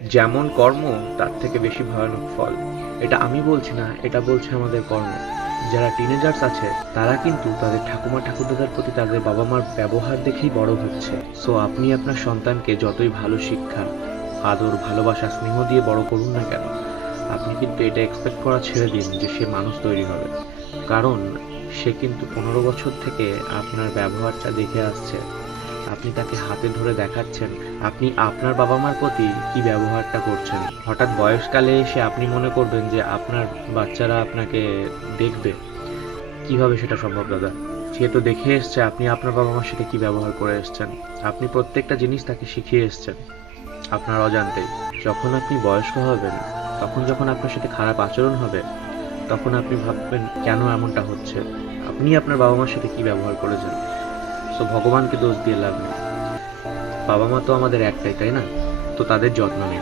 যেমন কর্ম তার থেকে বেশি ভয়ানক ফল। এটা আমি বলছি না, এটা বলছে আমাদের কর্ম। যারা টিনেজার্স আছে তারা কিন্তু তাদের ঠাকুমা ঠাকুরদাদার প্রতি তাদের বাবা মার ব্যবহার দেখেই বড় হচ্ছে। সো আপনি আপনার সন্তানকে যতই ভালো শিক্ষা, আদর, ভালোবাসা, স্নেহ দিয়ে বড় করুন না কেন, আপনি কিন্তু এটা এক্সপেক্ট করা ছেড়ে দিন যে সে মানুষ তৈরি হবে। কারণ সে কিন্তু 15 বছর থেকে আপনার ব্যবহারটা দেখে আসছে। আপনি তাকে হাতে ধরে দেখাচ্ছেন আপনি আপনার বাবা মার প্রতি কি ব্যবহারটা করছেন। হঠাৎ বয়সকালে এসে আপনি মনে করবেন যে আপনার বাচ্চারা আপনাকে দেখবে। কিভাবে সেটা সম্ভব দাদা? সে তো দেখে এসছে আপনি আপনার বাবা মার সাথে কি ব্যবহার করে এসছেন। আপনি প্রত্যেকটা জিনিস তাকে শিখিয়ে এসছেন আপনার অজান্তেই। যখন আপনি বয়স্ক হবেন, তখন যখন আপনার সাথে খারাপ আচরণ হবে, তখন আপনি ভাববেন কেন এমনটা হচ্ছে। আপনি আপনার বাবা মার সাথে কি ব্যবহার করেছেন। সো ভগবানকে দোষ দিয়ে লাভ নেই। বাবা মা তো আমাদের একটাই, তাই না? তো তাদের যত্ন নিন।